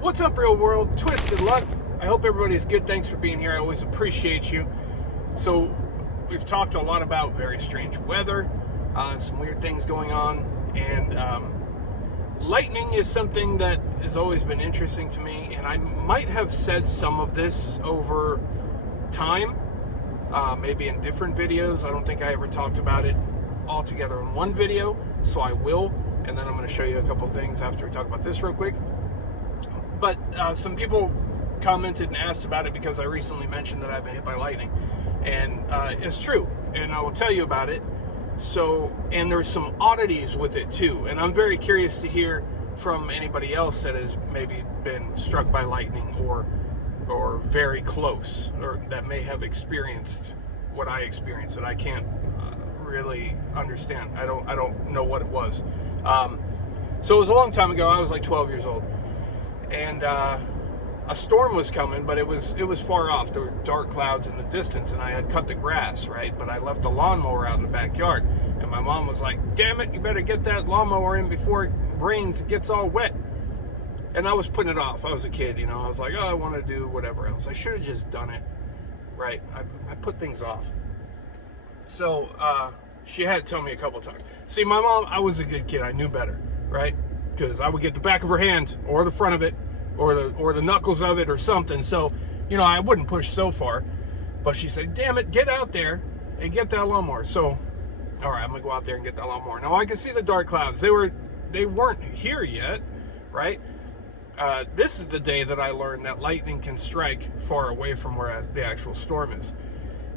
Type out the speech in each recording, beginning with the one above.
What's up, real world? Twisted Luck. I hope everybody's good. Thanks for being here. I always appreciate you. So, we've talked a lot about very strange weather, some weird things going on, and lightning is something that has always been interesting to me, and I might have said some of this over time, maybe in different videos. I don't think I ever talked about it all together in one video, so I will, and then I'm going to show you a couple things after we talk about this real quick. But some people commented and asked about it because I recently mentioned that I've been hit by lightning, and it's true, and I will tell you about it. So, and there's some oddities with it too, and I'm very curious to hear from anybody else that has maybe been struck by lightning or very close, or that may have experienced what I experienced that I can't really understand. I don't know what it was. So it was a long time ago. I was like 12 years old, and a storm was coming, but it was far off. There were dark clouds in the distance, and I had cut the grass, right? But I left the lawnmower out in the backyard, and my mom was like, "Damn it, you better get that lawnmower in before it rains and gets all wet." And I was putting it off. I was a kid, you know. I was like, "Oh, I want to do whatever else. I should have just done it," right? I put things off. So she had to tell me a couple times. See, my mom, I was a good kid. I knew better, right? Because I would get the back of her hand or the front of it, or the knuckles of it or something. So, you know, I wouldn't push so far. But she said, "Damn it, get out there and get that lawnmower." So, all right, I'm gonna go out there and get that lawnmower. Now I can see the dark clouds. They weren't here yet, right? This is the day that I learned that lightning can strike far away from where the actual storm is.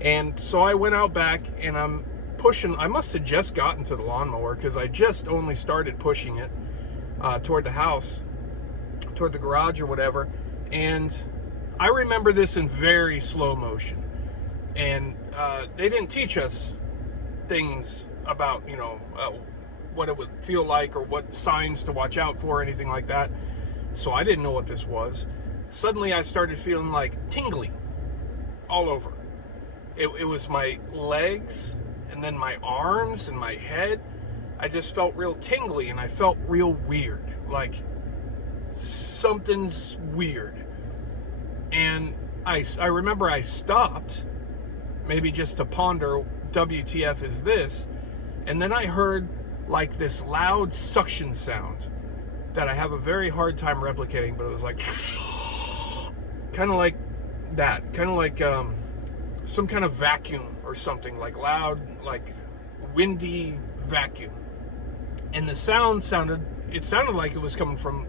And so I went out back, and I'm pushing. I must have just gotten to the lawnmower because I just only started pushing it toward the house, toward the garage or whatever. And I remember this in very slow motion. And they didn't teach us things about, you know, what it would feel like or what signs to watch out for or anything like that. So I didn't know what this was. Suddenly I started feeling like tingly all over. It was my legs, and then my arms and my head. I just felt real tingly, and I felt real weird. Like something's weird. And I remember I stopped, maybe just to ponder, WTF is this? And then I heard like this loud suction sound that I have a very hard time replicating, but it was like kind of like that, kind of like some kind of vacuum or something, like loud, like windy vacuum. And the sound sounded like it was coming from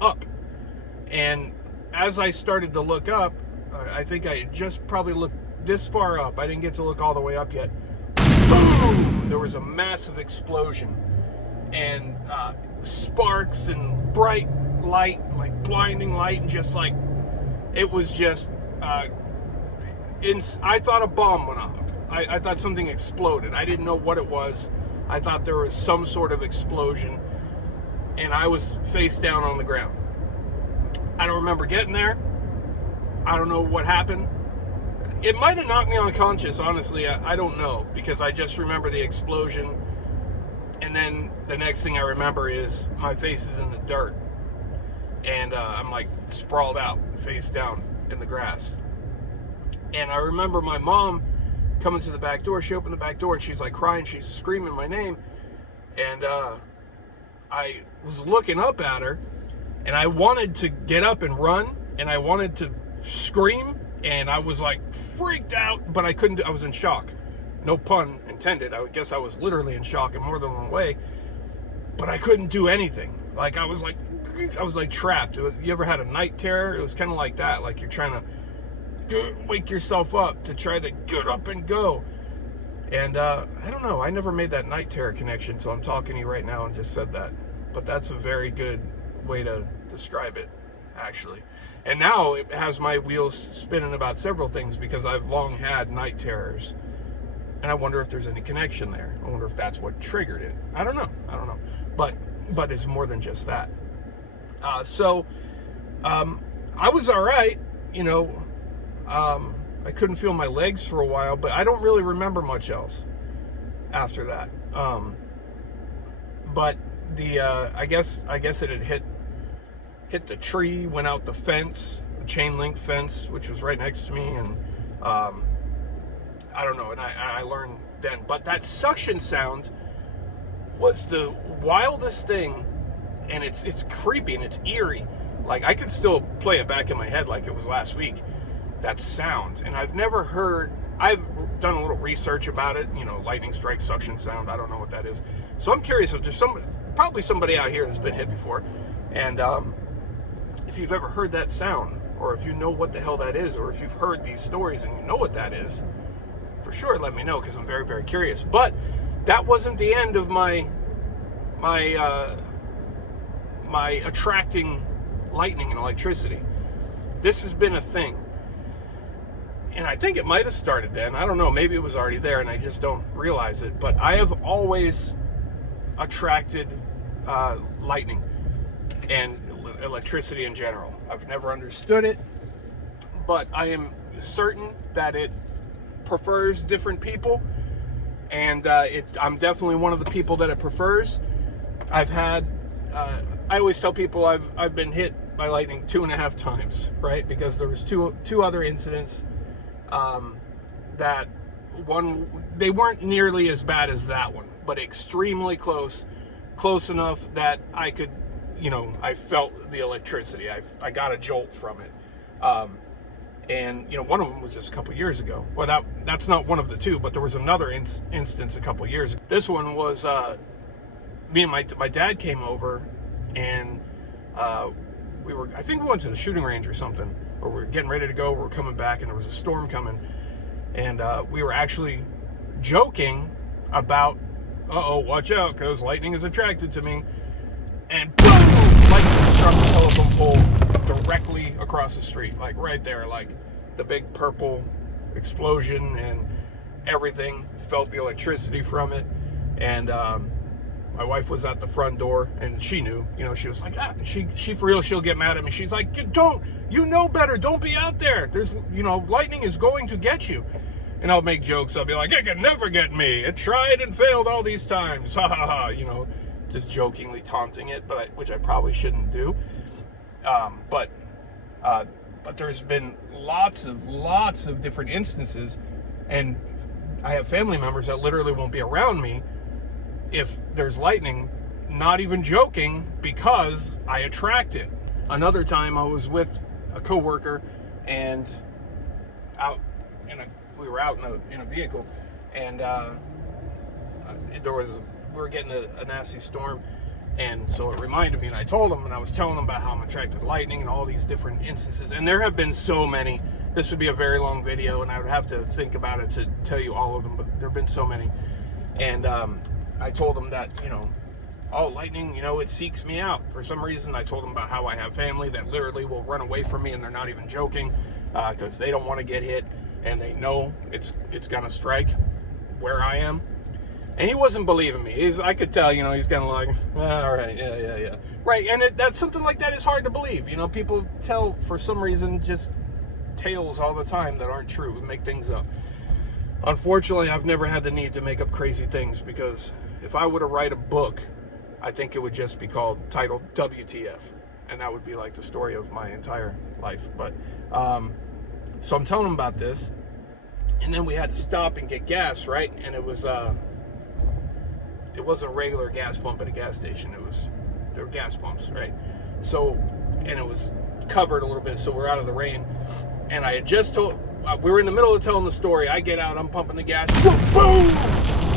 up. And as I started to look up, I think I just probably looked this far up. I didn't get to look all the way up yet. Boom! There was a massive explosion, and sparks and bright light, like blinding light, and just like, it was just, I thought a bomb went off. I thought something exploded. I didn't know what it was. I thought there was some sort of explosion, and I was face down on the ground. I don't remember getting there. I don't know what happened. It might have knocked me unconscious, honestly. I don't know, because I just remember the explosion, and then the next thing I remember is my face is in the dirt, and I'm like sprawled out, face down in the grass. And I remember my mom coming to the back door. She opened the back door, and she's like crying, she's screaming my name, and I was looking up at her, and I wanted to get up and run, and I wanted to scream, and I was like freaked out, but I couldn't. I was in shock. No pun intended. I guess I was literally in shock in more than one way, but I couldn't do anything. Like I was like trapped. You ever had a night terror? It was kind of like that. Like you're trying to wake yourself up to try to get up and go. And I don't know. I never made that night terror connection until I'm talking to you right now and just said that. But that's a very good way to describe it, actually. And now it has my wheels spinning about several things because I've long had night terrors. And I wonder if there's any connection there. I wonder if that's what triggered it. I don't know. But it's more than just that. So I was all right, you know. I couldn't feel my legs for a while, but I don't really remember much else after that. But the I guess it had hit hit the tree, went out the fence, the chain link fence, which was right next to me, and I don't know, and I learned then. But that suction sound was the wildest thing, and it's creepy and it's eerie. Like, I can still play it back in my head like it was last week, that sound. And I've done a little research about it, you know, lightning strike, suction sound. I don't know what that is. So I'm curious if there's probably somebody out here that's been hit before. And if you've ever heard that sound, or if you know what the hell that is, or if you've heard these stories and you know what that is, for sure let me know, because I'm very, very curious. But that wasn't the end of my attracting lightning and electricity. This has been a thing. And I think it might have started then. I don't know. Maybe it was already there and I just don't realize it. But I have always attracted lightning and electricity in general. I've never understood it, but I am certain that it prefers different people. And I'm definitely one of the people that it prefers. I've had, I always tell people I've been hit by lightning 2.5 times, right? Because there was two other incidents that they weren't nearly as bad as that one, but extremely close enough that I could, you know, I felt the electricity. I got a jolt from it. And, you know, one of them was just a couple years ago. Well, that's not one of the two, but there was another instance a couple years ago. This one was, me and my dad came over, and I think we went to the shooting range or something, or we were getting ready to go, we were coming back, and there was a storm coming, and we were actually joking about, watch out, because lightning is attracted to me, and boom, lightning struck the telephone pole directly across the street, like right there, like the big purple explosion, and everything, felt the electricity from it. And my wife was at the front door, and she knew, you know, she was like, she for real, she'll get mad at me. She's like, you know better, don't be out there. There's, you know, lightning is going to get you. And I'll make jokes. I'll be like, it can never get me. It tried and failed all these times. Ha ha ha. You know, just jokingly taunting it, which I probably shouldn't do. But there's been lots of different instances, and I have family members that literally won't be around me if there's lightning, not even joking, because I attract it. Another time I was with a coworker, and we were out in a vehicle, and we were getting a nasty storm, and so it reminded me, and I told him, and I was telling him about how I'm attracted to lightning and all these different instances, and there have been so many. This would be a very long video, and I would have to think about it to tell you all of them, but there have been so many. And I told him that, you know, lightning, you know, it seeks me out. For some reason, I told him about how I have family that literally will run away from me, and they're not even joking, because they don't want to get hit, and they know it's gonna strike where I am. And he wasn't believing me. I could tell, you know, he's kind of like, all right, yeah. Right, and that's something like that is hard to believe. You know, people tell, for some reason, just tales all the time that aren't true, and make things up. Unfortunately, I've never had the need to make up crazy things, because if I were to write a book, I think it would just be titled WTF, and that would be like the story of my entire life. But so I'm telling him about this, and then we had to stop and get gas, right? And it wasn't a regular gas pump at a gas station. There were gas pumps, right? So, and it was covered a little bit, so we're out of the rain. And I had just we were in the middle of telling the story. I get out, I'm pumping the gas, boom!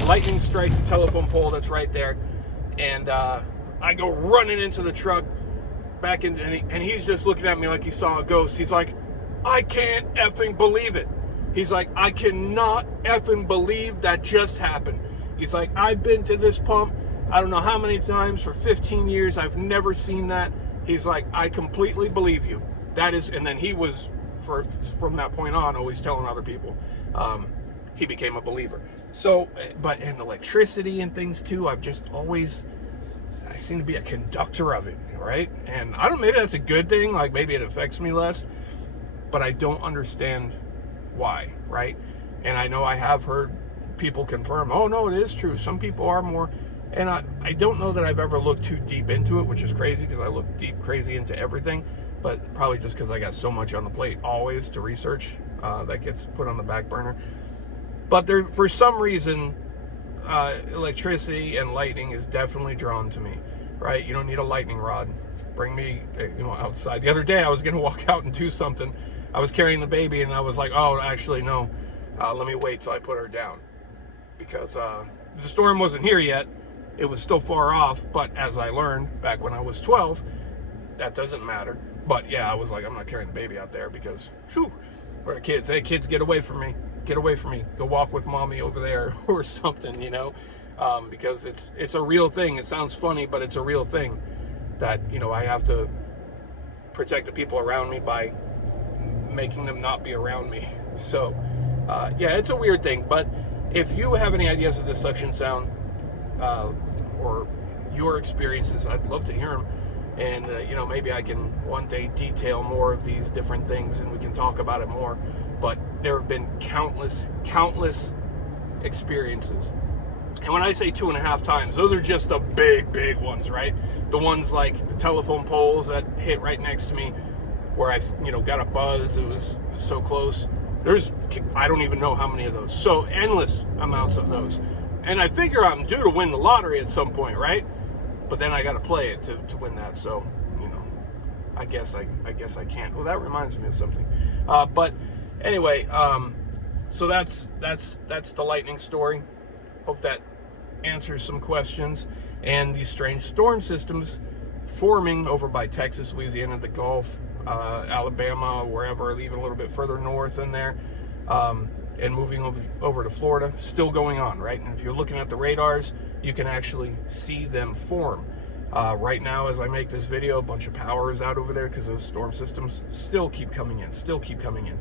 Lightning strikes the telephone pole that's right there. And I go running into the truck, back in, and he's just looking at me like he saw a ghost. He's like, I can't effing believe it. He's like, I cannot effing believe that just happened. He's like, I've been to this pump, I don't know how many times, for 15 years. I've never seen that. He's like, I completely believe you. That is, and then he was, from that point on, always telling other people. He became a believer. So, but in electricity and things too, I seem to be a conductor of it, right? And I don't, maybe that's a good thing, like maybe it affects me less, but I don't understand why, right? And I know I have heard people confirm, oh no, it is true. Some people are more And I don't know that I've ever looked too deep into it, which is crazy because I look crazy into everything, but probably just because I got so much on the plate always to research that gets put on the back burner. But there, for some reason, electricity and lightning is definitely drawn to me, right? You don't need a lightning rod. Bring me, outside. The other day I was going to walk out and do something. I was carrying the baby and I was like, oh, actually, no. Let me wait till I put her down. Because the storm wasn't here yet. It was still far off, but as I learned back when I was 12, that doesn't matter. But yeah, I was like, I'm not carrying the baby out there because, whew, for the kids, hey kids, get away from me. Get away from me. Go walk with mommy over there or something, because it's a real thing. It sounds funny, but it's a real thing that, I have to protect the people around me by making them not be around me. So, yeah, it's a weird thing. But if you have any ideas of this suction sound, or your experiences, I'd love to hear them. And, maybe I can one day detail more of these different things and we can talk about it more. But there have been countless experiences. And when I say 2.5 times, those are just the big ones, right? The ones like the telephone poles that hit right next to me where I, got a buzz. It was so close. I don't even know how many of those. So endless amounts of those. And I figure I'm due to win the lottery at some point, right? But then I got to play it to win that. So, I guess I can't. Well, that reminds me of something. But anyway, so that's the lightning story. Hope that answers some questions. And these strange storm systems forming over by Texas, Louisiana, the Gulf, Alabama, wherever, even a little bit further north in there, and moving over to Florida, still going on, right? And if you're looking at the radars, you can actually see them form. Right now, as I make this video, a bunch of power is out over there because those storm systems still keep coming in,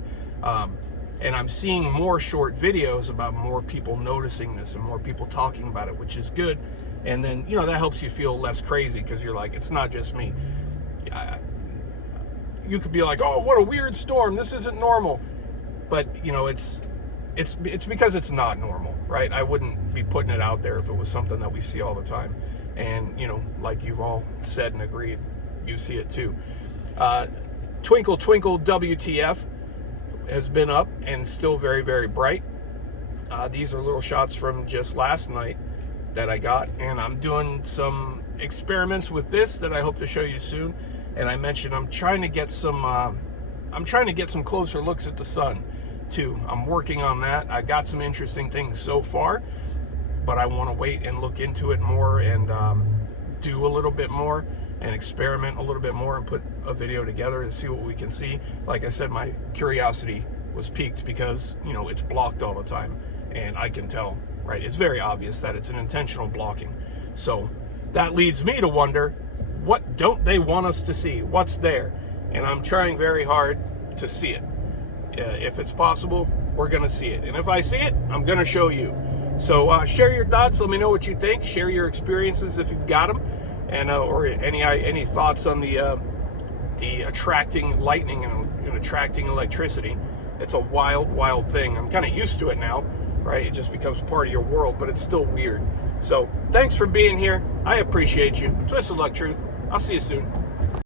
and I'm seeing more short videos about more people noticing this and more people talking about it, which is good. And then, that helps you feel less crazy because you're like, it's not just me. You could be like, oh, what a weird storm. This isn't normal. But, it's because it's not normal, right? I wouldn't be putting it out there if it was something that we see all the time. And, like you've all said and agreed, you see it too. Twinkle, twinkle, WTF has been up and still very, very bright. These are little shots from just last night that I got. And I'm doing some experiments with this that I hope to show you soon. And I mentioned I'm trying to get some closer looks at the sun too. I'm working on that. I got some interesting things so far, but I want to wait and look into it more and do a little bit more and experiment a little bit more and put a video together and see what we can see. Like I said, my curiosity was piqued because, it's blocked all the time and I can tell, right? It's very obvious that it's an intentional blocking. So that leads me to wonder, what don't they want us to see? What's there? And I'm trying very hard to see it. If it's possible, we're going to see it. And if I see it, I'm going to show you. So share your thoughts. Let me know what you think. Share your experiences if you've got them. And or any thoughts on the attracting lightning and attracting electricity. It's a wild thing. I'm kind of used to it now, right? It just becomes part of your world, but it's still weird. So thanks for being here. I appreciate you. Twisted Luck Truth. I'll see you soon.